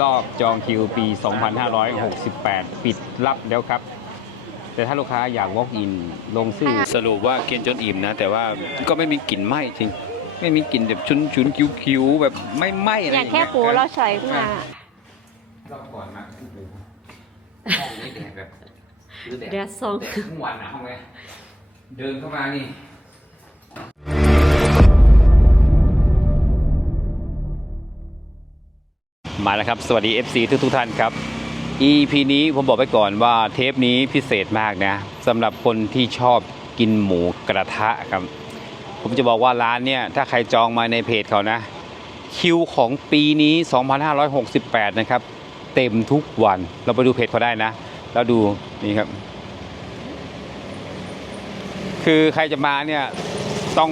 รอบจองคิวปี 2568 ปิดรับแล้วครับ แต่ถ้าลูกค้าอยาก walk in ลงชื่อสรุปว่ากินจนอิ่มนะ แต่ว่าก็ไม่มีกลิ่นไหม้จริง ไม่มีกลิ่นแบบชุนชุนคิ้วคิ้วๆแบบไม่ไหม้อะไรออย่างย่างแค่เงี้ยปูเราใส่มา รอบก่อนมาโอ้โหห้องนี้แดดแบบคือแดดเดือดสองแดดทั้งวันนะห้องเนี้ยเดินเข้ามานี่ มาแล้วครับ สวัสดี FC ทุกทุกท่านครับ EP นี้ผมบอกไปก่อนว่าเทปนี้พิเศษมากนะสำหรับคนที่ชอบกินหมูกระทะครับ ผมจะบอกว่าร้านเนี่ยถ้าใครจองมาในเพจเขานะ คิวของปีนี้ 2568 นะครับ เต็มทุกวันเราไปดูเพจเขาได้นะ แล้วดูนี่ครับ คือใครจะมาเนี่ย ต้อง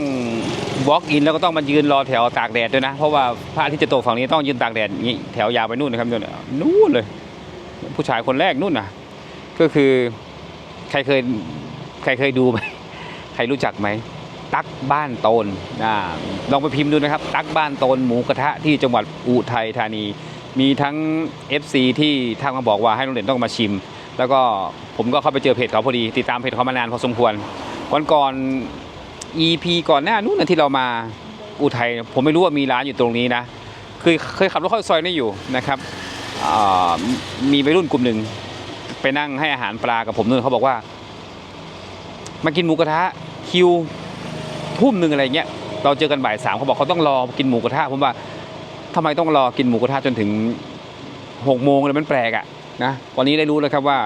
walk in แล้วก็ต้องมายืนรอแถวตากแดดด้วยนะ เพราะว่าพระอาที่จะตกฝั่งนี้ต้องยืนตากแดดอย่างนี้แถวยาวไปนู่นนะครับนู่นนู่นเลย ผู้ชายคนแรกนู่นนะก็คือใครเคยใครเคยดูไหมใครรู้จักไหมตักบ้านโตนอ่าลองไปพิมพ์ดูนะครับ ตักบ้านโตนหมูกระทะที่จังหวัดอุทัยธานี มีทั้ง FC ที่ทักมาบอกว่าให้โรงเรียนต้องมาชิม แล้วก็ผมก็เข้าไปเจอเพจเขาพอดี ติดตามเพจเขามานานพอสมควร วันก่อน EP ก่อนหน้านู้นนะที่เรามาอุทัยผมไม่รู้ว่ามีร้านอยู่ตรงนี้นะเคยเคยขับรถเข้าซอยนี้อยู่นะครับมีวัยรุ่นกลุ่มหนึ่งไปนั่งให้อาหารปลากับผมนู่นเขาบอกว่า มากินหมูกระทะคิวทุ่มหนึ่งอะไรเงี้ยเราเจอกันบ่ายสามเขาบอกเขาต้องรอกินหมูกระทะผมว่าทำไมต้องรอกินหมูกระทะจนถึงหกโมงเลยมันแปลกอะนะวันนี้ได้รู้แล้วครับว่า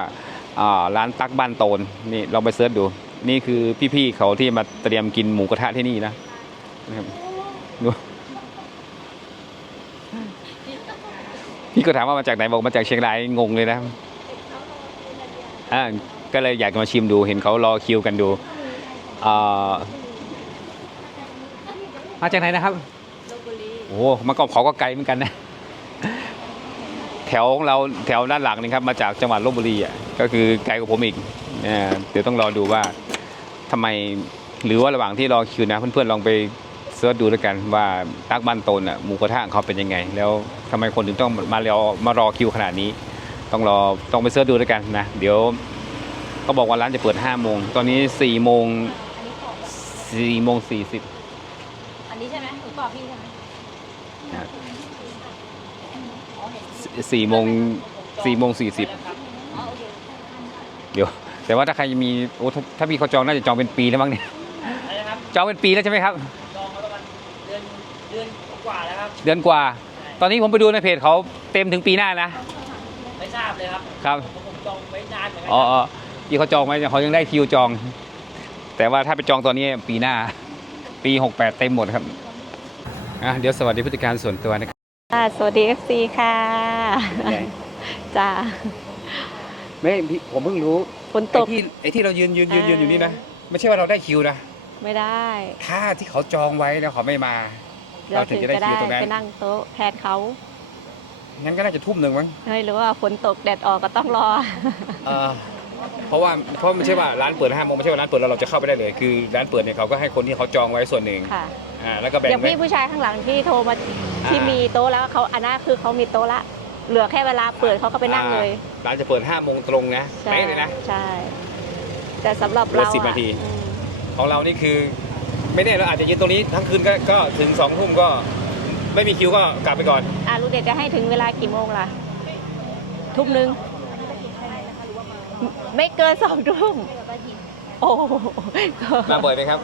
อ่าร้านตักบ้านโตนนี่ลองไปเสิร์ชดู นี่คือพี่ๆเขาที่มาเตรียมกินหมูกระทะที่นี่นะนะครับดูพี่ก็ถามว่ามาจากไหนบอกมาจากเชียงรายงงเลยนะอ่าก็เลยอยากมาชิมดูเห็นเขารอคิวกันดูอ่ามาจากไหนนะครับโอ้โหมันก็เขาก็ไกลเหมือนกันนะแถวของเราแถวด้านหลังนี่ครับมาจากจังหวัดลบบุรีอะก็คือไกลกว่าผมอีกเอ่อเดี๋ยวต้องรอดูว่า ทำไมหรือว่าระหว่างที่รอคิวนะ เพื่อนๆลองไปเสิร์ชดูแล้วกันว่าตักบ้านโตนอะหมูกระทะของเขาเป็นยังไง แล้วทำไมคนถึงต้องมารอมารอคิวขนาดนี้ ต้องรอต้องไปเสิร์ชดูแล้วกันนะ เดี๋ยวเขาบอกว่าร้านจะเปิด5โมงตอนนี้4โมง4โมง40อันนี้ใช่ไหมหนูตอบพี่ใช่ไหม4โมง4โมง40อ๋อโอเคเดี๋ยว แต่ว่าถ้าใครมีโอ้ถ้าถ้าพี่เขาจองน่าจะจองเป็นปีแล้วมั้งเนี่ยอะไรนะครับจองเป็นปีแล้วใช่ไหมครับ จองมาประมาณเดือนเดือนกว่าแล้วครับเดือนกว่า ตอนนี้ผมไปดูในเพจเขาเต็มถึงปีหน้านะ ไม่ทราบเลยครับครับ ผมจองไว้นานเหมือนกัอ๋อครับอ๋อที่เขาจองไว้เขายังได้คิวจอง แต่ว่าถ้าไปจองตอนนี้ปีหน้า ปี 68 เต็มหมดครับอะเดี๋ยวสวัสดีผู้จัดการส่วนตัวนะครับค่ะสวัสดี FC ค่ะจ้าไม่พี่ผมเพิ่งรู้ ฝนตไอ้ก ที่ไอ้ที่เรายืนยืนยืนยืนอยู่นี่นะอ่ไม่ใช่ว่าเราได้คิวนะไม่ได้ถ้าที่เขาจองไว้แล้วเขาไม่มา เราเราถึถึงงจะได้จะได้คิวตรงนั้น ไปนั่งโต๊ะแทนเขางั้นก็น่าจะทุ่มหนึ่งมั้งเฮ้ยหรือว่าฝนตกแดดออกก็ต้องรอ เออเพราะว่าเพราะไม่ใช่ว่าร้านเปิดห้าโมงไม่ใช่ว่าร้านเปิดแล้วเราจะเข้าไปได้เลย คือร้านเปิดเนี่ยเขาก็ให้คนที่เขาจองไว้ส่วนหนึ่งค่ะอ่าแล้วก็แบ่งอย่างไว้ พี่ผู้ชายข้างหลังที่โทรมาที่อ่ามี มีโต๊ะแล้วเขาอันนั้นคือเขามีโต๊ะละ เหลือแค่เวลาเปิดเขาก็ไปนั่งเลยอ่าร้านจะเปิดห้าโมงตรงนะใช่เป๊ะเลยนะ ใช่ แต่สำหรับเหลือเรา10อะนาที อืมของเรานี่คือไม่แน่เราอาจจะยืนตรงนี้ทั้งคืนก็ก็ถึงสองทุ่มก็ไม่มีคิวก็กลับไปก่อน อะลูกเด็กจะให้ถึงเวลากี่โมงล่ะ ทุ่มหนึ่งไม่เกินสองทุ่มโอ้โหมาบ่อยไหมครับ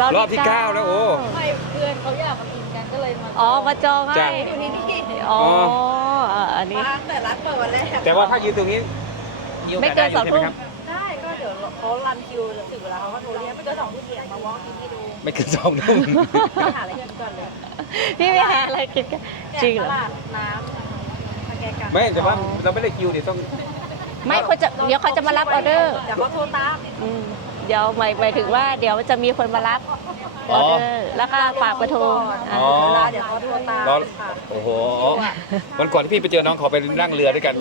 รอบที่เก้าแล้วโอ้ ไม่เพื่อนเขาอยากมากิน กันก็เลยมาอ๋อมาจองให้จ้ะอยู่ที่นี่อ๋ออะอันนี้มาตั้งแต่ร้านเปิดวันแรกแต่ว่าถ้ายืนตรงนี้โาสไม่เกินสองด้ยู่ทุ่มใช่ไหครับได้ก็เดี๋ยวเขารันคิวถึงเวลาเขาก็โทรเรียกไม่เกินสองทุ่มเสียงมาวอล์กอินให้ดูไม่เกินสองทุ่มก็หาอะไรกินก่อนเลยพี่ไม่หาอะไรกินกันจริงเหรอตลาดน้ำสแกนกันไม่แต่ว่าเราไม่ได้คิวเดี๋ยวต้องไม่เขาจะเดี๋ยวเขาจะมารับออเดอร์ เดี๋ยวเขาโทรตาม อืม เดี๋ยวหมายหมายถึงว่าเดี๋ยวจะมีคนมารับออเดอร์แล้วก็ฝากไปโทรอ๋อ่าอเวลาเดี๋ยวเขาโทรตามรอค่ะโอ้โหวันก่อนที่พี่ไปเจอน้องเขาไปนั่งเรือด้วยกัน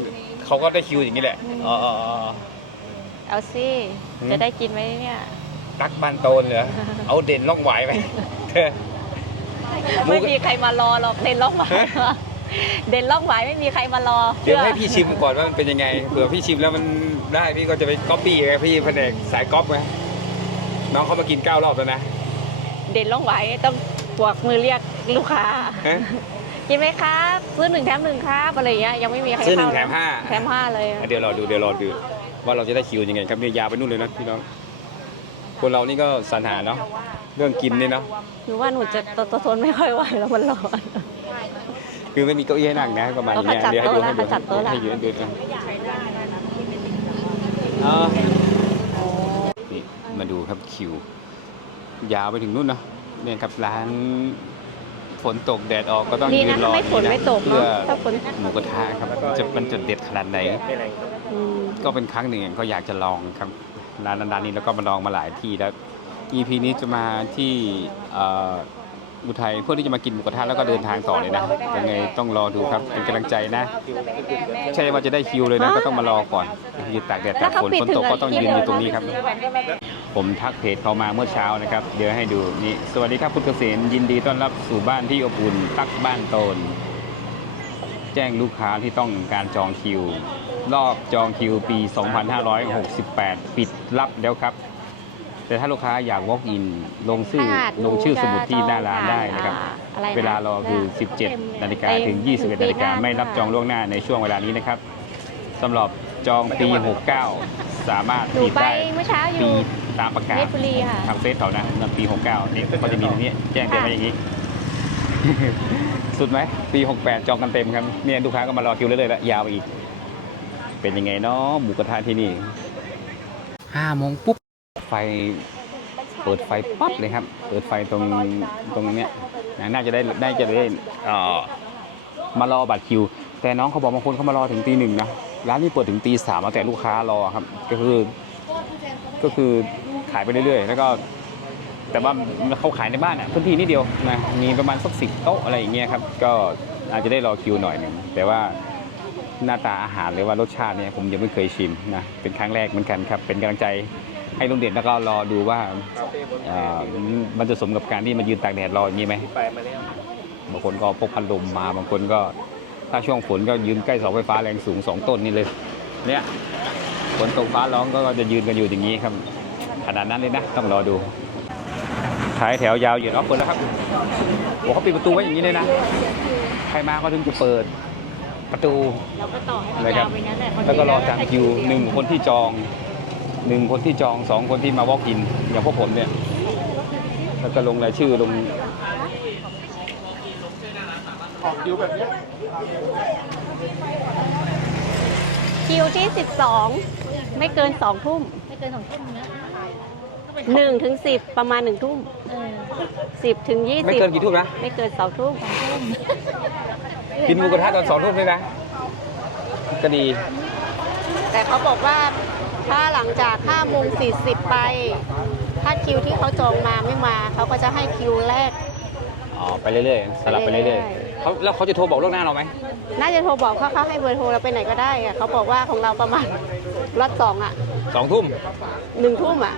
เขาก็ได้คิวอย่างนี้แหละอ๋ออ๋ออ๋อ เอาสิอืม จะได้กินไหมเนี่ยตักบ้านโตนเหรอเอาเด่นล่องไหวายไป ไม่มีใครมารอหรอกเล่นล็อกมาฮะ เด่นล่องหวายไม่มีใครมารอเดี๋ยวให้พี่ชิมก่อนว่ามันเป็นยังไงเผื่อพี่ชิมแล้วมันได้พี่ก็จะไปก๊อปปี้ไงพี่แผนกสายก๊อปไงน้องเขามากินเก้ารอบแล้วนะเด่นล่องหวายต้องปวกมือเรียกลูกค้าเอ๊ะกินไหมครับซื้อหนึ่งแถมหนึ่งครับอะไรอย่างเงี้ยยังไม่มีใครซื้อหนึ่งเข้าแถมห้าแถมห้าเลยเดี๋ยวรอดูเดี๋ยวรอดูว่าเราจะได้คิวยังไงครับเนี่ยยาวไปนู่นเลยนะพี่น้องคนเรานี่ก็สรรหาเนาะเรื่องกินนี่เนาะหนูว่าหนูจะตทนไม่ค่อยไหวแล้วมันร้อน คือไม่มีเก้าอี้ให้นั่งนะประมาณอย่างเงี้ยเขาจัดเดี๋ยวให้ดูโต๊ะให้ดูแล้วเขาจัดโต๊ะแล้วให้ยืนดูนะอ่านี่มาดูครับคิว ยาวไปถึงนู่นเนาะเนี่ยครับร้านฝนตกแดดออกก็ต้องดียืนะนรถ้าอไม่ฝนดีะไม่ตกเพื่เนาะอถ้าฝนหมูกระทะครับจะมันจะเด็ดขนาดไหนอืมก็เป็นครั้งหนึ่งก็อยากจะลองครับร้านร้านนี้แล้วก็มาลองมาหลายที่แล้ว EP นี้จะมาที่เอุทัยเพื่อที่จะมากินหมูกระทะแล้วก็เดินทางต่อเลยนะยังไงต้องรอดูครับเป็นกำลังใจนะใช่ว่าจะได้คิวเลยนะก็ต้องมารอก่อนยืนตากแดดแตากฝนฝนตกก็ต้องยืนอยู่ตรงนี้ครับ ผมทักเพจเขามาเมื่อเช้านะครับ เดี๋ยวให้ดูนี่สวัสดีครับคุณเกษมยินดีต้อนรับสู่บ้านที่อบอุ่นตักบ้านโตน แจ้งลูกค้าที่ต้องการจองคิว รอบจองคิวปี 2568 ปิดรับแล้วครับ แต่ถ้าลูกค้าอยาก walk in ลงชื่อถ้าลงชื่อสมุดที่หน้าร้านได้นะครับอ่าอะไรนะเวลารอคือ 17 นาฬิกาถึง 21 นาฬิกาไม่รับจองล่วงหน้าในช่วงเวลานี้นะครับสำหรับจองปี 69 สามารถหนูติดไปได้เมื่อเช้าอปียู่ ตามประกาเพศชรบุรีค่ะ ทางเฟซเขานะปี 69 นี่ก็จะมีตรงนี้แจ้งเตือนมาอย่างนี้ สุดไหมปี 68 จองกันเต็มครับเนี่ยลูกค้าก็มารอคิวเรื่อยๆแล้วยาวไปอีก เป็นยังไงเนาะหมูกระทะที่นี่5โมงปุ๊บไฟเปิดไฟปั๊บเลยครับ เปิดไฟตรงตรงเนี้ยน่าจะได้ได้จะได้มารอบัตรคิว แต่น้องเขาบอกบางคนเขามารอถึงตีหนึ่งนะร้านนี้เปิดถึงตีสามแต่ลูกค้ารอครับ ก็คือก็คือขายไปเรื่อยๆ แล้วก็ แต่ว่าเขาขายในบ้านอะพื้นที่นิดเดียวนะมีประมาณสักสิบโต๊ะอะไรอย่างเงี้ยครับ ก็อาจจะได้รอคิวหน่อยหนึ่งแต่ว่าหน้าตาอาหารหรือว่ารสชาติเนี่ยผมยังไม่เคยชิมนะเป็นครั้งแรกเหมือนกันครับ เป็นกำลังใจ ให้ลุงเด่นแล้วก็รอดูว่าอ่อมันจะสมกับการที่มายืนตากแดดรออย่างนี้ไหมบางคนก็พกพัดลมมาบางคนก็ถ้าช่วงฝนก็ยืนใกล้เสาไฟฟ้าแรงสูงสองต้นนี่เลย เนี่ยฝนตกฟ้าร้องก็จะยืนกันอยู่อย่างนี้ครับขนาดนั้นเลยนะต้องรอดูท้ายแถวยาวเหยียดออฟเปิดแล้วครับโอ้เขาปิดประตูไว้อย่างนี้เลยนะใครมาก็ถึงจะเปิดประตูเราก็ต่อให้มันเลยครัยาบวไปงั้นแหละแล้วก็รอจางคิวหนึ่งคนที่จอง หนึ่งคนที่จองสองคนที่มาวอล์กอินอย่างพวกผมเนี่ย แล้วก็ลงรายชื่อลงคิวที่ 12 ไม่เกิน2ทุ่มไม่เกินสองทุ่มนะ1ถึง10ประมาณ1ทุ่มเออ10ถึง20ไม่เกินกี่ทุ่มนะ ไม่เกิน2ทุ่มกินหมูกระทะตอนสองทุ่มเลยนะก็ดี แต่เขาบอกว่า ถ้าหลังจาก5โมง40 ไป ถ้าคิวที่เขาจองมาไม่มา เขาก็จะให้คิวแรก อ๋อไปเรื่อยๆสลับไปเรื่อยไปเรื่อยๆเขาแล้วเขาจะโทรบอกล่วงหน้าเราไหมน่าจะโทรบอกเขาเขาให้เบอร์โทรเราไปไหนก็ได้อะเขาบอกว่าของเราประมาณรถสองอะสองทุ่มหนึ่งทุ่มอะ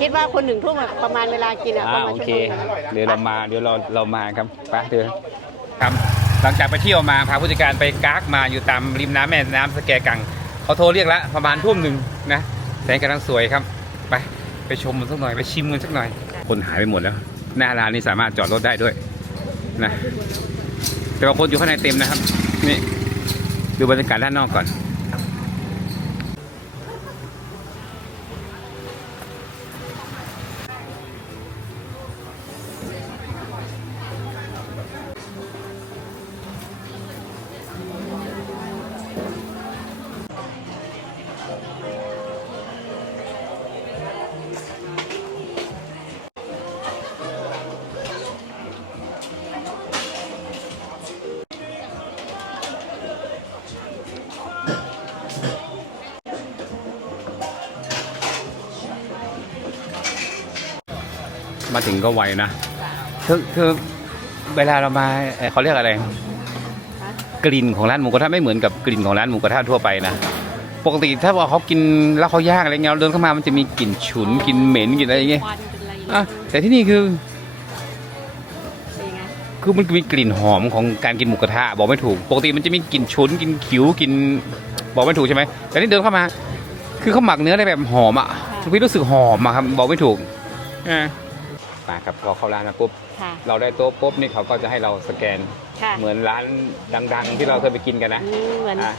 คิดว่าคนหนึ่งทุ่มอะประมาณเวลากินอะปอ่าระมาณโอชั่วเค โมงหนึ่งเดี๋ยวเรามาเดี๋ยวเราเรามาครับไปเถอะครับหลังจากไปเที่ยวมาพาผู้จัดการไปกากมาอยู่ตามริมน้ำแม่น้ำสแกกังเขาโทรเรียกแล้วประมาณทุ่มหนึ่งนะ แสงกำลังสวยครับ ไปไปชมมันสักหน่อยไปชิมมันสักหน่อย คนหายไปหมดแล้ว หน้าร้านนี่สามารถจอดรถได้ด้วยนะแต่ว่าคนอยู่ข้างในเต็มนะครับ นี่ดูบรรยากาศด้านนอกก่อน มาถึงก็ไวนะคือคือเวลาเรามาเอ่อเขาเรียกอะไร กลิ่นของร้านหมูกระทะไม่เหมือนกับกลิ่นของร้านหมูกระทะทั่วไปนะ ปกติถ้าว่าเขากินแล้วเขาย่างอะไรเงี้ยเราเดินเข้ามามันจะมีกลิ่นฉุนกลิ่นเหม็นกลิ่นอะไรอย่างเงี้ยควันเป็นอะไรอย่างอะเงี้ยแต่ที่นี่คือ เป็นยังไงคือมันมีกลิ่นหอมของการกินหมูกระทะบอกไม่ถูก ปกติมันจะมีกลิ่นฉุนกลิ่นขิวกลิ่นบอกไม่ถูกใช่ไหมแต่นี่เดินเข้ามา คือเขาหมักเนื้อได้แบบหอมอะพี่รู้สึกหอมอะครับบอกไม่ถูกอ่า มาครับพอเข้าร้านมาปุ๊บค่ะ เราได้โต๊ะปุ๊บนี่เขาก็จะให้เราสแกน ค่ะเหมือนร้านดัง ๆ ที่เราเคยไปกินกันนะอืมเหมือนอะ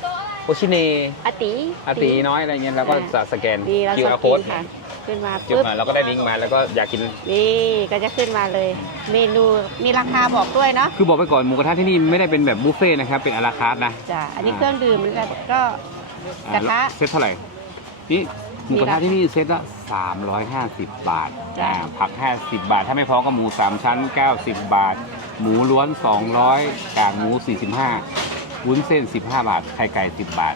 โอชิเนอาติ อาตีน้อยอะไรเงี้ยเราก็จะสแกนดีแล้วส QR กิ code นค่ะ ขึ้นมาจุดปุ๊บ มาเราก็ได้ลิงก์มาแล้วก็อยากกิน นี่ก็จะขึ้นมาเลย เมนูมีราคาบอกด้วยเนาะคือบอกไปก่อนหมูกระทะที่นี่ไม่ได้เป็นแบบบุฟเฟ่ต์นะครับเป็นอาราคาร์ทนะจ้ะอันนี้อ่าเครื่องดื่มมันก็อ่ากระทะ เซตเท่าไหร่นี่ หมูกระทะที่นี่เซตละ350 บาทจ้ะอ่าผัก 50 บาท ถ้าไม่พอก็หมู 3 ชั้น 90 บาท หมูล้วน 200กากหมู 45วุ้นเส้น 15 บาท ไข่ไก่ 10 บาท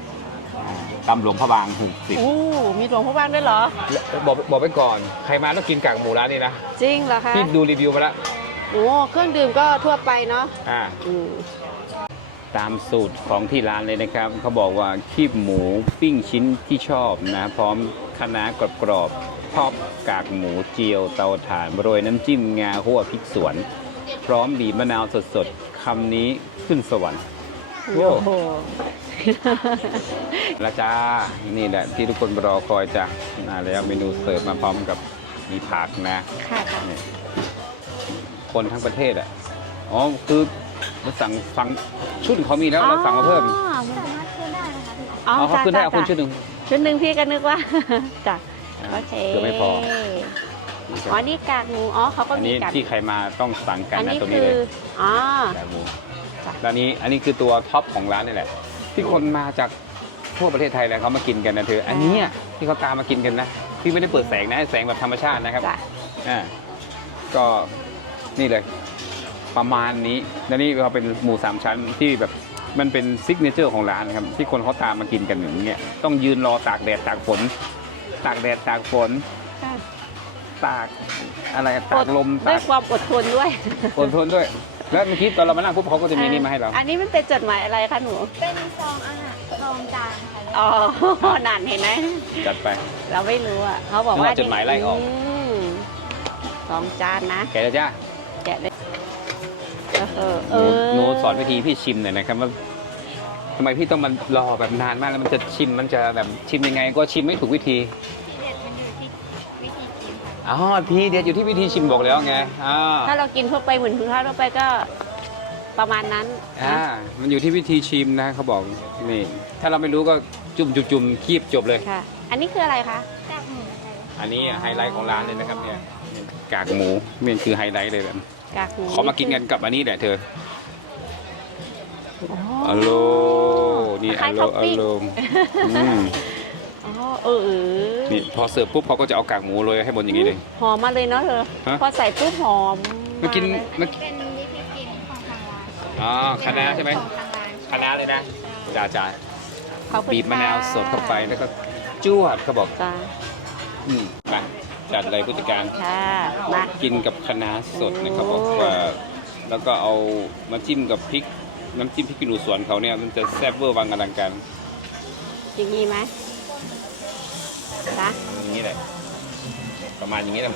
อ่าตำหลวงพระบาง 60 อู้มีหลวงพ่อบางด้วยเหรอและบอกบอกไปก่อน ใครมาต้องกินกากหมูร้านนี้นะ จริงเหรอคะที่ดูรีวิวมาแล้วโอ้เครื่องดื่มก็ทั่วไปเนาะอ่า อืม ตามสูตรของที่ร้านเลยนะครับ เขาบอกว่าคีบหมูปิ้งชิ้นที่ชอบนะ พร้อมคะน้ากรอบๆทอดกากหมูเจียวเตาถ่านโรยน้ำจิ้มงาหัวพริกสวน พร้อมบีบมะนาวสดๆคำนี้ขึ้นสวรรค์โอ้โอ้โหละจ้า นี่แหละที่ทุกคนรอคอยจ้ะมาแล้วเมนูเสิร์ฟมาพร้อมกับมีผักนะ ค่ะค่ะนี่คนทั้งประเทศอะ อ๋อ คือ เราสั่งสั่งชุดเขามีแล้วเราสั่งมาเพิ่มอ๋อสามารถขึ้นได้นะคะพี่อ๋อเอาเขาจ้ะขึ้นได้เอาจ้ะคุณชุดหนึ่ง ชุดหนึ่งพี่ก็นึกว่า จ้ะโอเคเกือบไม่พอ อ๋อนี่กากหมูอ๋อเขาก็อันมีนี้กากที่ใครมาต้องสั่งกันอันนะนี้ตรงคืนี้อเลยอ๋อกากหมูจ้ะ แล้วนี้อันนี้คือตัวท็อปของร้านนี่แหละ ที่คนมาจากทั่วประเทศไทยแล้วเขามากินกันนะเธอ อันเนี้ยที่เขาตามมากินกันนะที่ไม่ได้เปิดแสงนะแสงแบบธรรมชาตินะครับจ้ะอ่าก็นี่เลย ประมาณนี้แล้วนี่เราเป็นหมูสามชั้นที่แบบมันเป็นซิกเนเจอร์ของร้านนะครับที่คนเขาตามมากินกันอย่างเงี้ยต้องยืนรอตากแดดตากฝน ตากแดดตากฝนค่ะตากอะไรอะตากลมด้ตาวยกความอดทนด้วย ฝนทนด้วย แล้วเมื่อกี้ตอนเรามานั่งปุ๊บเขาก็จะมีนี่มาให้เรา อันนี้มันเป็นจดหมายอะไรคะหนู เป็นซองอาหารซองจานค่ะอ๋อ นั่นเห็นไหม จัดไป เราไม่รู้อะ เขาบอกนึกว่าว่าจดหมายไล่ออก มสองจานนะ แกแล้วจ้า แกะเลย เออหเอนูอหนูสอนวิธีพี่ชิมหน่อยนะครับว่าทำไมพี่ต้องมันรอแบบนานมากแล้วมันจะชิมมันจะแบบชิมยังไง ก็ชิมไม่ถูกวิธีเด็ดมันอยู่ที่วิธีกินค่ะอ๋อทีเด็ดอยู่ที่วิธีชิมบอกแล้วไงอ่าถ้าเรากินทั่วไปเหมือนคุณข้าวทั่วไปก็ประมาณนั้นอ่านะมันอยู่ที่วิธีชิมนะเขาบอกนี่ถ้าเราไม่รู้ก็จุ่มจุ่มจุ่มคีบจบเลยค่ะ อันนี้คืออะไรคะกากหมูค่ะอันนี้ไฮไลท์ของร้านเลยนะครับเนี่ยกากหมูนี่คือไฮไลท์เลยแบบ กากหมูขอมากินกันกับอันนี้แหละเธออ๋ออโลนี่คอล้ายโลท็อปอปิ้งโลอืมอ๋อเออเออนี่พอเสิร์ฟปุ๊บเขาก็จะเอากากหมูโรยให้บนอย่างนี้เลย หอมมาเลยเนาะเธอฮะ พอใส่ปุ๊บหอมเมื่อกี้าเลยเมื่อเป็นวิธีกินของทางร้านอ๋อคะน้าใช่ไหมของทางร้านคะน้าเลยนะจ้าจ้าขอบคุณบีบมะนาวค่สดเข้าไปแล้วก็จวดเขาบอก จ้า อืมมา จัดเลยผู้จัดการ ค่ะมากินกับคะน้าสดนะเขาบอกโอ้ว่าแล้วก็เอามาจิ้มกับพริก น้ำจิ้มพริกขี้หนูสวนเขาเนี่ยมันจะแซ่บเวอร์วังอลังการอย่างนี้ไหมจ้ะอย่างนี้แหละประมาณอย่างนี้แหละ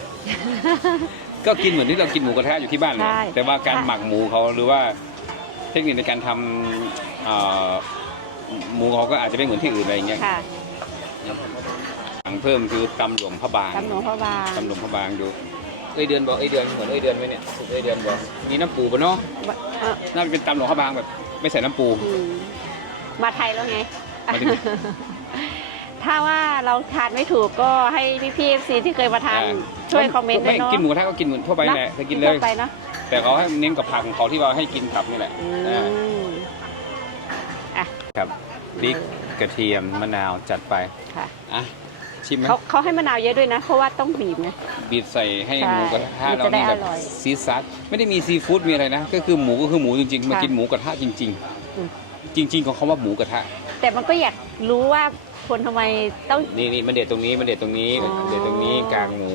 ก็กินเหมือนที่เรากินหมูกระทะอยู่ที่บ้านเลยใช่แต่ว่าการหมักหมูเขาหรือว่าเทคนิคในการทำเอ่อหมูเขาก็อาจจะไม่เหมือนที่อื่นอะไรอย่างเงี้ยค่ะสั่ง เพิ่มคือตำหลวงพระบางตำหนวงพระบางตำหลวงพระบางดูเอ้ยเดือนบอกเอ้ยเดือนเหมือนเอ้ยเดือนไหมเนี่ยถูกเอ้ยเดือนบอกมีน้ำปูปะเนาะเอ่อน่าจะเป็นตำหลวงพระบางแบบ ไม่ใส่น้ำปู อืมมาไทยแล้วไง มาถึง ถ้าว่าเราทานไม่ถูกก็ให้พี่ๆซีที่เคยมาทาน อ่าช่วยคอมเมนต์ด้วยไม่เนาะกินหมูกระทะก็กินเหมือนทั่วไปแหละแต่กินเลทั่ยวไปเนาะ แต่เขาให้เน้นกับผักของเขาที่ว่าให้กินผักนี่แหละอือ่ามอะครับพริกกระเทียมมะนาวจัดไปค่ะ อะ ชิมไหมเขาเขาให้มะนาวเยอะด้วยนะ เพราะว่าต้องบีบไง บีบใส่ให้ใช่หมูกระทะมันเราจะได้นี่แบบอร่อยซีซัสไม่ได้มีซีฟู้ดมีอะไรนะ ก็คือหมูก็คือหมูจริงๆมาค่ะกินหมูกระทะจริง อืม ๆ จริง ๆ ของเขาว่าหมูกระทะแต่มันก็อยากรู้ว่าคนทำไมต้อง นี่นี่มันเด็ดตรงนี้มันเด็ดตรงนี้อ๋อ เด็ดตรงนี้กลางหมู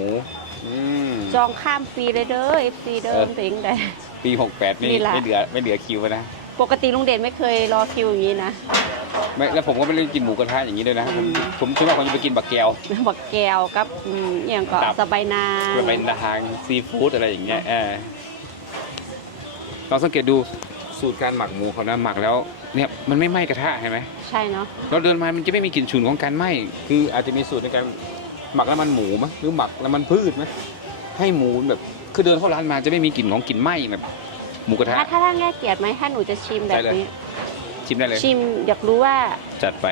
อืม จองข้ามปีเลยเด้อ FC เดิเอมอถึงแต่ ปี68นี่นี่ล่ะ ไม่เหลือไม่เหลือคิวนะ ปกติลุงเด่นไม่เคยรอคิวอย่างนี้นะไม่แล้วผมก็ไม่ได้กินหมูกระทะอย่างนี้ด้วยนะ ผมอืมผมคิดว่าผมจะไปกินบักแก้ว บักแก้วกับอืมอหย่างก็ตับสบายนางเพื่อเป็นทางซีฟู้ดอะไรอย่างเงี้ยเออเราสังเกตดูสูตรการหมักหมูเขานะหมักแล้ว เนี่ยมันไม่ไหม้กระทะเห็นไหมใช่เนาะเราเดินมามันจะไม่มีกลิ่นฉุนของการไหม้คืออาจจะมีสูตรในการหมักน้ำมันหมูมั้ยหรือหมักน้ำมันพืชไหมให้หมูแบบคือเดินเข้าร้านมาจะไม่มีกลิ่นของกลิ่นไหม้แบบ หมูกระทะ ถ้าถ้าท่านแง่เกียรติไหมถ้าหนูจะชิมแบบนี้ ชิมได้เลย ชิมอยากรู้ว่าจัดไป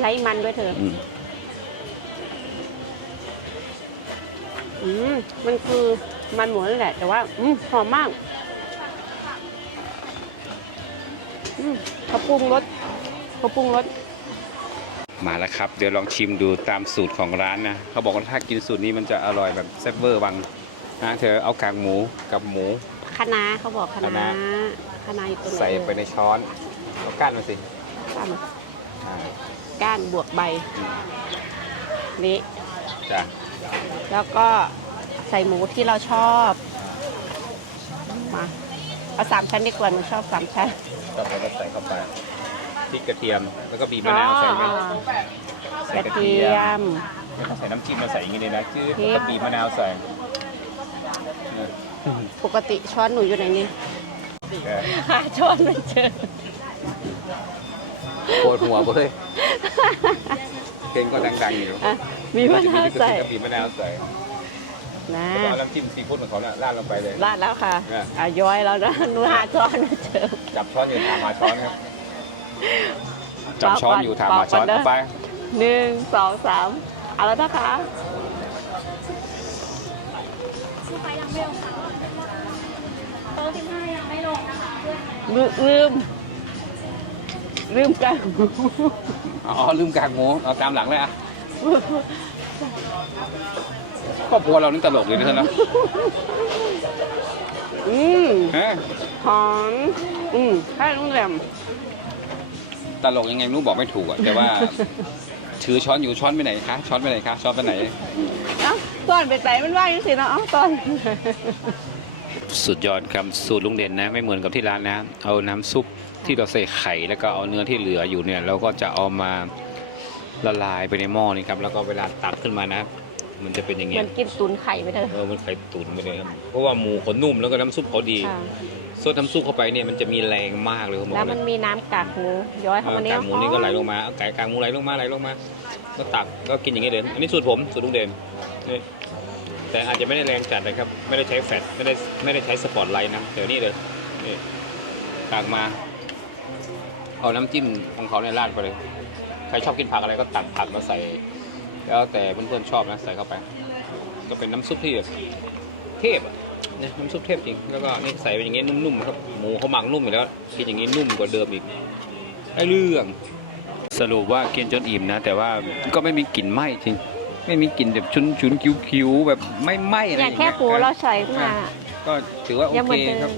ไร้มันด้วยเธออืมอืมมันคือมันหมูนั่นแหละ แต่ว่า อืมหอมมาก อืมเขาปรุงรสเขาปรุงรส มาแล้วครับ เดี๋ยวลองชิมดูตามสูตรของร้านนะเขาบอกว่าถ้ากินสูตรนี้มันจะอร่อยแบบแซ่บเวอร์บังนะเธอเอากากหมูกับหมู คะน้าเขาบอกคะคะน้าน้าคะน้าอยู่ตรงไหนใส่ไปในช้อนเอาก้านมาสิก้านอ่าก้านบวกใบนี้จ้ะแล้วก็ใส่หมูที่เราชอบมาเอาสามชั้นดีกว่าหนูชอบสามชั้นก็เราก็ใส่เข้าไปพ ริกกระเทียม แล้วก็บีบมะนาวใส่ไปอ๋อ ใส่กระเทียม ไม่ต้องใส่น้ำจิ้มมาใส่อย่างนี้เลยนะคือพริก แล้วก็บีบมะนาวใส่เออปกติช้อนหนูอยู่ไหนนี่ เออหาช้อนไม่เจอ ปวดหัวเลยเพลงก็ดังๆอยู่อะ มีมะนาวใส่ก็บีบมะนาวใส่นะแล้วก็เอาน้ำจิ้มซีฟู้ดของเขาเนี่ยราดลงไปเลย ราดแล้วค่ะอะ อะย้อยแล้วนะหนูหาช้อนไม่เจอ จับช้อนอยู่ถามหาช้อนครับ จับช้อนอยู่ถามหาช้อนเป่าก่อนเด้อเอาไปหนึ่งสองสามเอาแล้วนะคะลืมลืมลืมกันอ๋อลืมกากหมูเอาตามหลังเลยอะครอบครัวเรานี่ตลกเลยนะท่านนะอืมฮะหอมอืมใช่ลุงแหลม ตลกยังไงไม่รู้บอกไม่ถูกอะแต่ว่า ถือช้อนอยู่ช้อนไปไหนคะช้อนไปไหนคะช้อนไปไหน เอ้าตอนไปไหนมันว่างจังสิเนาะเอ้าตอนสุดยอดครับสูตรลุงเด่นนะไม่เหมือนกับที่ร้านนะ เอาน้ำซุปที่เราใส่ไข่แล้วก็เอาเนื้อที่เหลืออยู่เนี่ยเราก็จะเอามาละลายไปในหม้อนี่ครับแล้วก็เวลาตักขึ้นมานะ มันจะเป็นอย่างเหเงี้มือยนกินตุนไข่ไปเถอะเออมันไข่ตุ๋นไปเลยครับเพราะว่าหมูเขานุ่มแล้วก็น้ำซุปเขาดี ค่ะ ซดน้ำซุปเข้าไปเนี่ยมันจะมีแรงมากเลยเขาบอกแล้วเลมันยมีน้ำกากหมูย้อยเอเข้าอมาเนี่ยกากหมูนี่ก็ไหลลงมาเอาไก่กากหมูไหลลงมาไหลลงมา ก็ตักก็กินอย่างนี้เลยอันนี้สูตรผมสูตรลุงเด่นนี่แต่อาจจะไม่ได้แรงจัดนะครับ ไม่ได้ใช้แฟตไม่ได้ไม่ได้ใช้สปอตไลท์นะเดี๋ยวนี้เลยนี่ตักมา เอาน้ำจิ้มของเขาเนี่ยราดไปเลยใครชอบกินผักอะไรก็ตักผักมาใส่ แล้วแต่เพื่อนๆชอบนะใส่เข้าไป ก็เป็นน้ำซุปที่แบบเทพอะเนี่ยน้ำซุปเทพจริง แล้วก็นี่ใส่ไปอย่างเงี้ยนุ่มๆครับ หมูเขาหมักนุ่มอยู่แล้ว กินอย่างงี้นุ่มกว่าเดิมอีกไอ้เรื่องสรุปว่ากินจนอิ่มนะ แต่ว่าก็ไม่มีกลิ่นไหม้จริง ไม่มีกลิ่นแบบชุนชุนคิ้วคิ้วๆแบบไม่ไหม้อะไรออย่างย่างเงี้แค่ยปูเราใส่ขึ้นมา ก็ถือว่าโอยังเหเคมือนเดิมครับ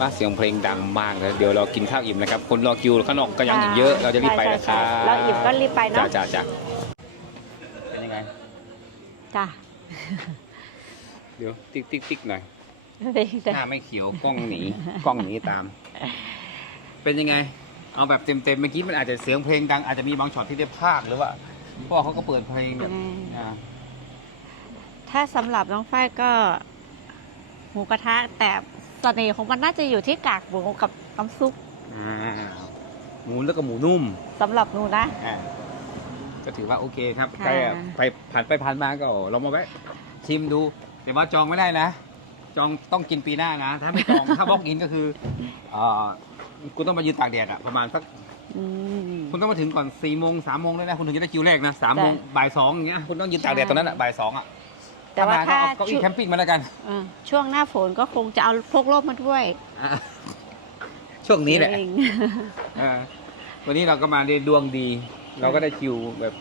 ว่าเสียงเพลงดังมากเลยเดี๋ยวเรากินข้าวอิ่มนะครับ คนรอคิวข้างนอกก็ยังอีกเยอะเราจะรีบไปนะคใช่รับใช่เราอิ่มก็รีบไปจ้าเนาะจ้าจ้าเป็นยังไง จ้ะ เดี๋ยวติ๊กติ๊กติ๊กหน่อยเด็กหน้าไม่เขียวกล้องหนีกล้องหนีตาม เป็นยังไง เอาแบบเต็มๆเมื่อกี้มันอาจจะเสียงเพลงดังอาจจะมีบางช็อตที่ได้พากย์หรือว่าเพราะว่าเขาก็เปิดเพลงแบบอ่าถ้าสำหรับน้องฝ้ายก็หมูกระทะแต่เสน่ห์ของมันน่าจะอยู่ที่กากหมูกับน้ำซุปอ่าหมูแล้วก็หมูนุ่มสำหรับหนูนะอ่าก็ถือว่าโอเคครับค่ะใครอะไปผ่านไปผ่านมาก็ลองมาแวะชิมดู แต่ว่าจองไม่ได้นะ จองต้องกินปีหน้านะ ถ้าไม่จอง ถ้าบล็อกอินก็คืออ่าคุณต้องมายืนตากแดดอะประมาณสักอืม คุณต้องมาถึงก่อนสี่โมงสามโมงเลยนะคุณถึงจะได้คิวแรกนะสามโมงใช่บ่ายสองอย่างเงี้ยคุณต้องยืนตากแดดตรงนั้นอะบ่ายสองอะแต่ว่ามาก็ถ้าเอาเก้าอี้แคมปิ้งมาแล้วกันเออช่วงหน้าฝนก็คงจะเอาพกร่มมาด้วยอะช่วงนี้แหละ เองเออวันนี้เราก็มาในดวงดี เราก็ได้คิวแบบ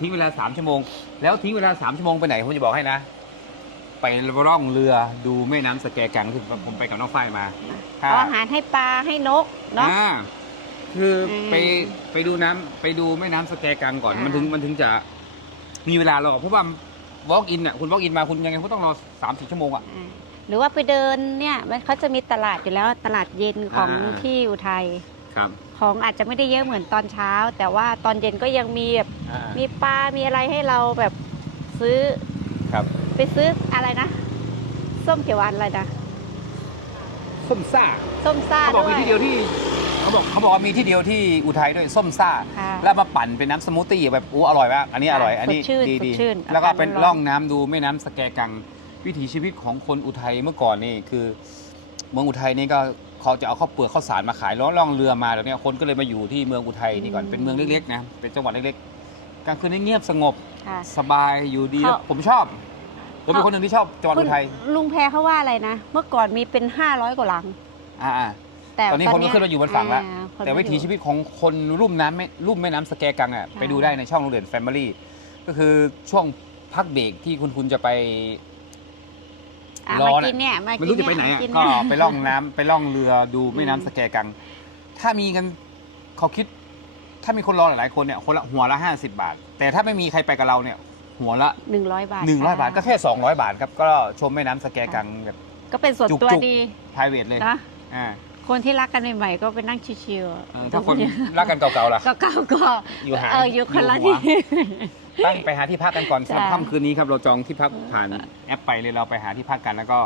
ทิ้งเวลาสามชั่วโมง แล้วทิ้งเวลาสามชั่วโมงไปไหนผมจะบอกให้นะ ไปร่องเรือดูแม่น้ำสแกกังคือผมไปกับน้องฝ้ายมาถ้าเอาอาหารให้ปลาให้นกเนาะ อ่าคืออมไปไปดูน้ำไปดูแม่น้ำสแกกังก่อนอ่ามั มันถึงมันถึงจะมีเวลารอเพราะว่า walk in อะคุณ walk in มาคุณยังไงคุณต้องรอสามสี่ชั่วโมงอะอ่าหรือว่าไปเดินเนี่ยมันเขาจะมีตลาดอยู่แล้วตลาดเย็นของอ่า ที่อุทัยครับของอาจจะไม่ได้เยอะเหมือนตอนเช้า แต่ว่าตอนเย็นก็ยังมีแบบอ่ามีปลา มีอะไรให้เราแบบซื้อครับ ไปซื้ออะไรนะ ส้มเขียวหวานอะไรนะส้มซ่าส้มซ่าเขาบอกด้วมียที่เดียวที่เขาบอกเขาบอกว่ามีที่เดียวที่อุทัยด้วยส้มซ่า ค่ะ แล้วมาปั่นเป็นน้ำสมูทตี้แบบอู้อร่อยมากอันนี้อร่อยค่ะอันนี้สดชื่นดีสดดีชื่นแล้วก็อากาศเป็นร้อนๆร่องน้ำดูแม่น้ำสแกกัง วิถีชีวิตของคนอุทัยเมื่อก่อนนี่คือ เมืองอุทัยนี่ก็เขาจะเอาข้าวเปลือกข้าวสารมาขายล่องล่องเรือมาแล้วเนี่ยคนก็เลยมาอยู่ที่เมืองอุทัยนี่ก่อนเป็นเมืองเล็กๆนะเป็นจังหวัดเล็กๆกลางคืนนี่เงียบสงบค่ะ สบายอยู่ดีเขาผมชอบ ผมเป็นคนหนึ่งที่ชอบจังหวัดคุอุณทัยลุงแพรเขาว่าอะไรนะ เมื่อก่อนมีเป็น 500 กว่าหลัง อ่าแต่ตอนนี้คนก็ขึ้นมาอยู่บนฝั่งแล้วอ่าคนแต่มาวิถีอยู่ชีวิตของคนรุ่มน้ำแม่รุ่มแม่น้ำสแกกังอะค่ะไปดูได้ในช่องโรงเรียนแฟมิลี่ก็คือช่วงพักเบรกที่คุณคุณจะไปอะร้มาอนอะกินเนี่ยมากินไม่รู้จะไปไหนอะกิก็เนี่ยไปล่องน้ำไปล่องเรือดูแม่น้ำสแกกัง ถ้ามีกันเขาคิด ถ้ามีคนรอหลายๆคนเนี่ยคนละหัวละห้าสิบาท แต่ถ้าไม่มีใครไปกับเราเนี่ย หัวละหนึ่งร้อยบาทหนึ่งร้อยบาทก็แค่สองร้อยบาทครับ ก็ชมแม่น้ำสแกกังแบบ ก็เป็นส่วนจุกๆตัวดีพายเวทเลยนะ อ่าคนที่รักกันใหม่ๆก็ไปนั่งชิวๆอะเออถ้าคนรักกันเก่าๆล่ะ ก็เก่าๆก็อยู่หางเอออยู่คนละอยู่ที่ หัว ตั้งไปหาที่พักกันก่อนสำหรับจ้ะค่ำคืนนี้ครับเราจองที่พักผ่านแอปไปเลยเราไปหาที่พักกันแล้วก็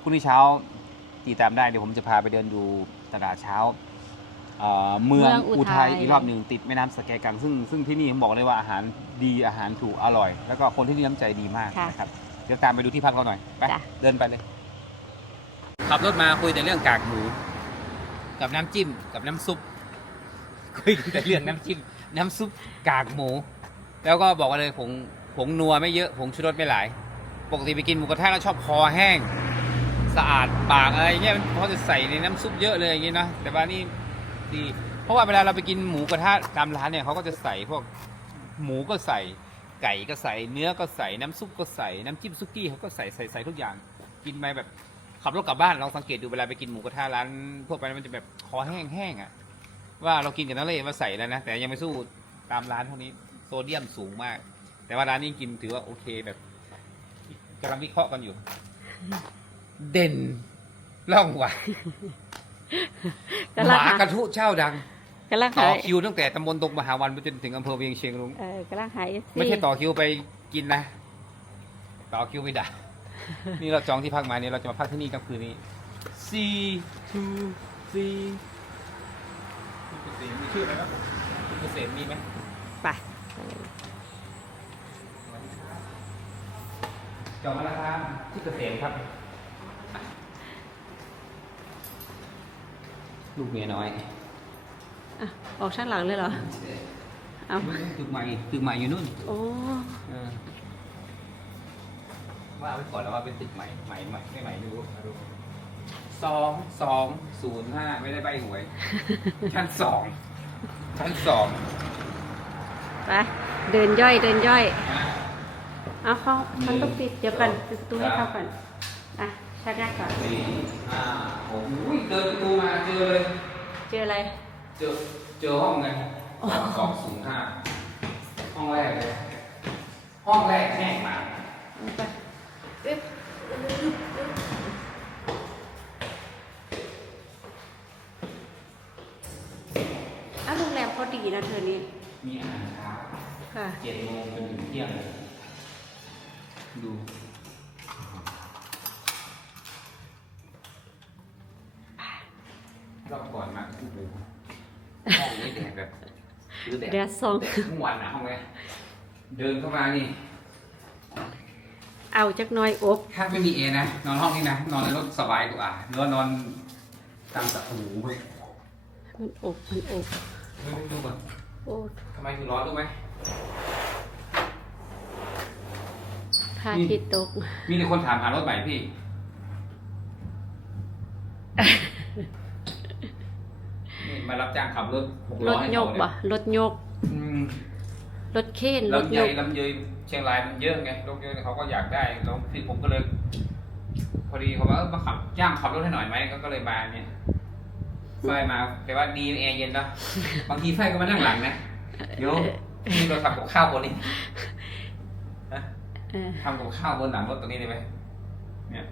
พรุ่งนี้เช้าติดตามได้เดี๋ยวผมจะพาไปเดินดูตลาดเช้า เอ่อเมืองเมืองอุอุทัทัยย อีกรอบหนึ่งติดแม่น้ำสแกกังซึ่งซึ่งที่นี่ผมบอกเลยว่าอาหารดีอาหารถูกอร่อย แล้วก็คนที่นี่น้ำใจดีมากนะครับเดี๋ยวตามไปดูที่พักเราหน่อยไปจ้ะ เดินไปเลย ขับรถมาคุยแต่เรื่องกากหมู กับน้ำจิ้มกับน้ำซุป คุยแต่เรื่องน้ำจิ้มน้ำซุปกากหมู แล้วก็บอกว่าเลยผงผงนัวไม่เยอะผงชูรสไม่หลาย ปกติไปกินหมูกระทะแล้วชอบคอแห้ง สะอาดปากอะไรเงี้ยมันเขาจะใส่ในน้ำซุปเยอะเลยอย่างงี้นะแต่ว่านี่ ดีเพราะว่าเวลาเราไปกินหมูกระทะตามร้านเนี่ยเขาก็จะใส่พวกหมูก็ใส่ไก่ก็ใส่เนื้อก็ใส่น้ำซุปก็ใส่น้ำจิ้มซุกี้เขาก็ใส่ใส่ใส่ทุกอย่าง กินไปแบบขับรถกลับบ้านลองสังเกตดูเวลาไปกินหมูกระทะร้านพวกไปมันจะแบบคอแห้งๆอะว่าเรากินกับน้ำเละมาใส่แล้วนะแต่ยังไม่สู้ตามร้านพวกนี้โซเดียมสูงมาก แต่ว่าร้านนี้กินถือว่าโอเคแบบกำลังวิเคราะห์กันอยู่ เด่นร่องไหว กำลังหมาหากระทุเช่าดังกำลังต่หาอคิวตั้งแต่ตำบลตรงมหาวันไปจนถึงอำเภอเวียงเชียงรุ้งเออกำลังหา FC ไม่ใช่ต่อคิวไปกินนะ ต่อคิวไปด่า นี่เราจองที่พักมาเนี่ยเราจะมาพักที่นี่กลางคืนนี้ C two C เกษมมีชื่ออะไรครับเกษมมีไหมไปจองมาแล้วครับที่เกษมครับ ลูกเมียน้อยอะออกชั้นหลังเลยเหรอเอาตึกใหม่ตึกใหม่อยู่นู่นโอ้เออว่าเอาไว้ก่อนแล้วว่าเป็นตึกใหม่ใหม่ใหม่ไม่ใหม่ไม่รู้ไม่รู้สองสองศูนย์ห้าไม่ได้ใบหวย ชั้นสองชั้นสองไปเดินย่อยเดินย่อยนะเอาเขาเขาต้องปิดเดี๋ยวก่อนปิดประตูให้เขาก่อนอะชักหน้าก่อนสี่ห้า หกอุ้ยเดินประตูมาเจอเลย เจออะไร เจอเจอห้องไงสองสองศูนย์ห้าห้องแรกเลยห้องแรกแห้งมากเอาไปอึ๊บอ้าวโรงแรมเขาดีนะเธอนี่มีอาหารเช้าค่ะเจ็ดโมงจนถึงเที่ยงเลยดู รอบก่อนมาโอ้โหห้องนี้แดดแบบ คือแดดแดดส่อง แดดทั้งวันนะห้องเนี้ยเดินเข้ามานี่เอาจักหน้อยอบ ถ้าไม่มีเอนะนอนห้องนี้นะนอนในรถสบายกว่าหรือว่านอนตามสระโอ้โหเว้ยมันอบมันอบเฮ้ยดูก่อนโอ้ทำไมถึงร้อนรู้ไหม พระอาทิตย์ตก มีแต่คนถามหารถใหม่พี่นี่ มารับจ้างขับรถหกรล้อถให้ยเขากเนี่ยบ่รถยก อืมรถเข็นรถลำยไยกลำเยยเชียงรายมันเยอะไงรถเยอะเขาก็อยากได้แล้วพี่ผมก็เลย พอดีเขาว่าเออมาขับจ้างขับรถให้หน่อยไหมก็ก็เลยมาเนี่ยไฟมาแต่ว่าดีแอร์เย็นเนาะบางทีไฟก็มานั่งหลังนะเดี๋ยวนี่เราทำกับข้าวบนนี้นะเออทำกับข้าวบนหลังรถตรงนี้ได้ไหมเนี่ย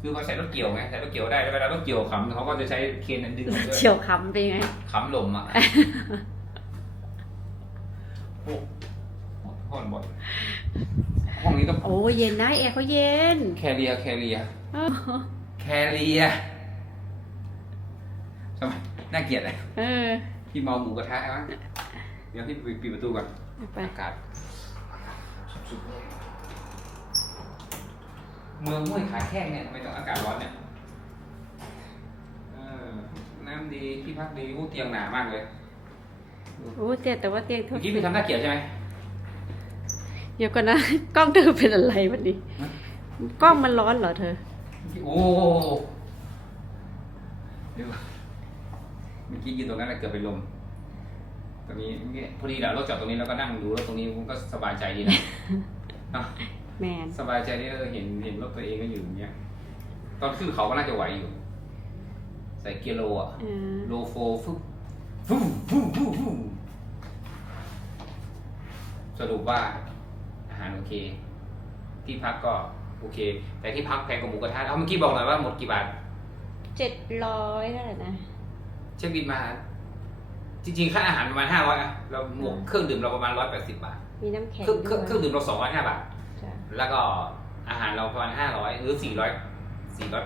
คือเขาใช้รถเกี่ยวไงใช้รถเกี่ยวได้แล้วเวลารถเกี่ยวขำเขาก็จะใช้เคนอันดึงมาด้วยเฉียวคำเป็นไง ขำลมอะโอ้โหหมดหมดห้องนี้ต้องโอ้เย็นนะแอร์เขาเย็นแคเรียแคเรียเออแคเรียทำไมน่าเกลียดเลยเออ พี่เมาหมูกระทะมั้งเดี๋ยวพี่ไปปิดประตูก่อนไป อากาศสุดๆเลย เมืองห้วยขาแข้งเนี่ยทำไมต้องอากาศร้อนเนี่ยเออน้ำดีที่พักดีอู้เตียงหนามากเลยโอ้เตียงแต่ว่าเตียงทุเมื่กอกี้พี่ทำหน้าเกลียดใช่ไหมเดี๋ยวก่อนนะ กล้องเธอเป็นอะไรวันนี้ฮะกล้องมันร้อนเหรอเธอ โอ้เดี๋ยวเมื่อกี้ยืนตรงนั้นแล้วเกือบเป็นลมตรงนี้เมื่อกี้พอดีเรารถจอดตรงนี้แล้วก็นั่งดูแล้วตรงนี้ผมก็สบายใจดีนะเนาะ แมนสบายใจที่เออเห็นเห็นรถตัวเองก็อยู่อย่างเงี้ย ตอนขึ้นเขาก็น่าจะไหวอยู่ ใส่เกียร์โลอะเออโลโฟฟึบฟูฟูฟูฟูสรุปว่าอาหารโอเค ที่พักก็โอเค แต่ที่พักแพงกว่าหมูกระทะเอาเมื่อกี้บอกหน่อยว่าหมดกี่บาท เจ็ดร้อยเท่าไหร่นะ เช็คบินมา จริงๆ ค่าอาหารประมาณห้าร้อยอะเราหมวกเครื่องดื่มเราประมาณร้อยแปดสิบบาท มีน้ำแข็งเครื่องเคด้รื่องวยเครื่องดื่มเราสองร้อยห้าบาทจ้ะ แล้วก็อาหารเราประมาณห้าร้อยหรือสี่ร้อยสี่ร้อย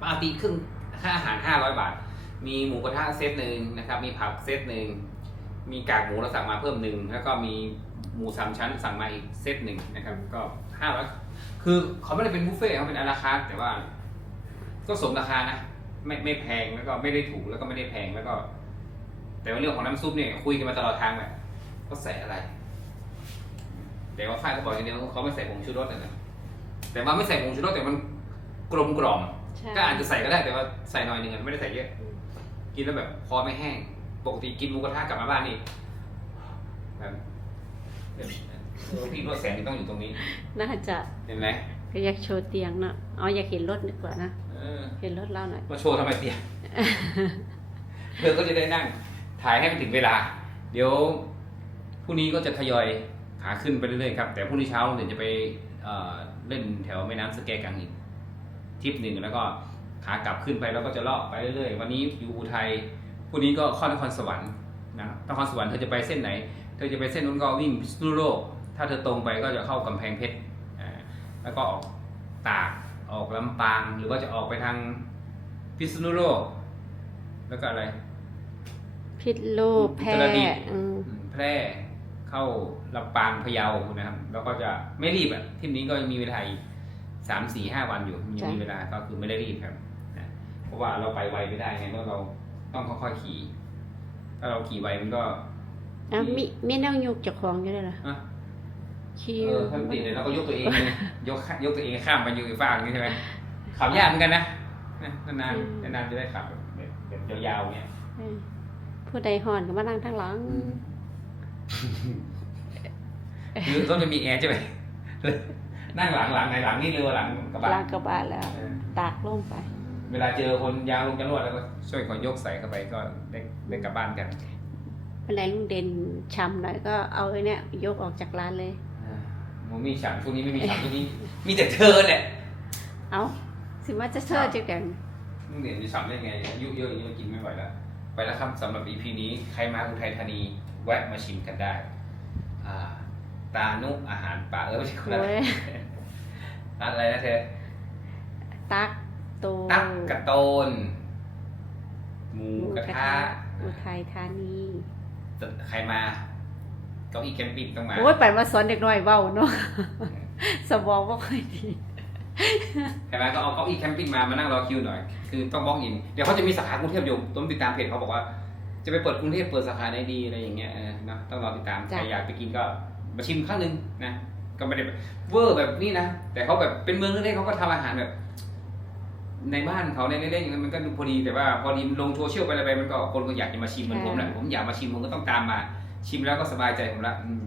ปกติครึ่งค่าอาหารห้าร้อยบาท มีหมูกระทะเซตหนึ่งนะครับ มีผักเซตหนึ่งมีกากหมูเราสั่งมาเพิ่มหนึ่งแล้วก็มีหมูสามชั้นสั่งมาอีกเซตหนึ่งนะครับ ก็ห้าร้อยคือเขาไม่ได้เป็นบุฟเฟ่ต์เขาเป็นอาราคาร์ทแต่ว่า ก็สมราคานะไม่ไม่แพงแล้วก็ไม่ได้ถูกแล้วก็ไม่ได้แพงแล้วก็ แต่ว่าเรื่องของน้ำซุปเนี่ยคุยกันมาตลอดทางแหละก็ใส่อะไร แต่ว่าฝ้ายเขาบอกอย่างเดียวเขาไม่ใส่ผงชูรสอะนะแต่ว่าไม่ใส่ผงชูรสแต่มันกลมกล่อม ใช่ก็อาจจะใส่ก็ได้แต่ว่าใส่หน่อยหนึ่งอะไม่ได้ใส่เยอะ กินแล้วแบบคอไม่แห้ง ปกติกินหมูกระทะกลับมาบ้านนี่แบบแบบเออพี่ว่าแสงนี่ต้องอยู่ตรงนี้ น่าจะเห็นไหมก็อยากโชว์เตียงเนาะเอาอยากเห็นรถดีกว่านะเออ เห็นรถเราหน่อย มาโชว์ทำไมเตียงเธอก็จะได้นั่ง ถ่ายให้มันถึงเวลา เดี๋ยวพรุ่งนี้ก็จะทยอย ขาขึ้นไปเรื่อยๆครับ แต่พรุ่งนี้เช้าเดี๋ยวจะไปเอ่อเล่นแถวแม่น้ำสแกกังอีกทริปหนึ่งแล้วก็ขากลับขึ้นไปแล้วก็จะเลาะไปเรื่อยๆ วันนี้อยู่อุทัยพรุ่งนี้ก็เข้านครสวรรค์นะนครสวรรค์เธอจะไปเส้นไหน เธอจะไปเส้นนู้นก็วิ่งพิษณุโลก ถ้าเธอตรงไปก็จะเข้ากำแพงเพชรอ่าแล้วก็ออกตากออกลำปางหรือว่าจะออกไปทางพิษณุโลก แล้วก็อะไร พิษโลกแพร่อุตรดิตถ์อืมแพร่ เข้าลำปางพะเยานะครับแล้วก็จะไม่รีบอะทริปนี้ก็ยังมีเวลาอีกสามสี่ห้าวันอยู่ยังมีเวลาก็คือไม่ได้รีบครับนะเพราะว่าเราไปไวไม่ได้ไงเพราะเราต้องค่อยๆขี่ ถ้าเราขี่ไวมันก็อะมีมีแนวยกเจากของอยู่ด้วยเหรออะคิเอวอถ้าติดเลยเราก็ยกตัวเองเลยยกยกตัวเองข้ามไปอยู่อีกฝั่งนึงใช่ไหมขับยากเหมือนกันนะนะนานๆนานๆจะได้ขับแบบแบบแบบยาวๆเงี้ยเออผู้ใดหอนก็มานั่งทางหลัง คือต้องจะมีแอร์ใช่ไหมนั่งหลังหลังไหนหลังนี่เรือหลังกระบะลางกระบะแล้วเออตากลงไป เวลาเจอคนยางลงจรวดแล้วก็ช่วยขอยกใส่เข้าไปก็ได้ได้กลับบ้านกันวันไหนลุงเด่นช้ำหน่อยก็เอาไอ้เนี่ยยกออกจากร้านเลยผมมีฉันช่วงนี้ไม่มีฉันช่วงนี้ มีแต่เธอแหละ เอาสิว่าจะเชิดจังกันมึงเห็นจะฉันได้ไงอายุเยอะอย่างนี้มันกินไม่ไหวแล้ว ไปแล้วครับสำหรับ EP นี้ ใครมาอุทัยธานี แวะมาชิมกันได้อ่าตานุอาหารป่าเออไม่ใช่คนละโอ้ยร้านอะไรนะเธอ ตักโตตักกระโตน หมูกระทะอุทัยธานีใครมาเก้าอี้แคมปิ้งต้องมาโอ้ยไปมาสอนเด็กน้อยเว้าเนาะสมองบ่ค่อยดีใครมาก็เอาเก้าอี้แคมปิ้งมามานั่งรอคิวหน่อย คือต้องบล็อกอิน เดี๋ยวเขาจะมีสาขากรุงเทพอยู่ต้องติดตามเพจเขาบอกว่า จะไปเปิดกรุงเทพเปิดสาขาไหนดีอะไรอย่างเงี้ยเออเนอะต้องรอติดตามใครอยากไปกินก็มาชิมครั้งหนึ่งนะก็ไม่ได้แบบเวอร์แบบนี้นะแต่เขาแบบเป็นเมืองเล็กๆเขาก็ทำอาหารแบบ ในบ้านเขาในเล็กๆอย่างนั้นมันก็ดูพอดีแต่ว่าพอดีลงโซเชียลไปอะไรไปมันก็คนก็อยากจะมาชิมเหมือนผมแหละผมอยากมาชิมผมก็ต้องตามมา ชิมแล้วก็สบายใจผมละอืม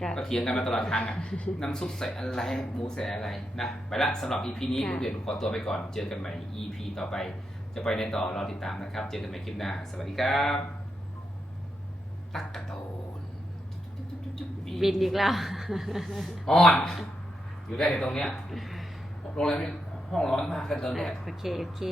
ก็ก็เถียงกันมาตลอดทางอะ น้ำซุปใส่อะไร หมูใส่อะไรนะ ไปละสำหรับ EP นี้ค่ะลูกเด่นขอตัวไปก่อน เจอกันใหม่ EP ต่อไป จะไปในต่อรอติดตามนะครับ เจอกันใหม่คลิปหน้า สวัสดีครับ ตักกะโตนบินอีกแล้วอ่อน อยู่ได้ในตรงเนี้ยโรงแรมนี่ห้องร้อนมากกันตอนแรก โอเค โอเค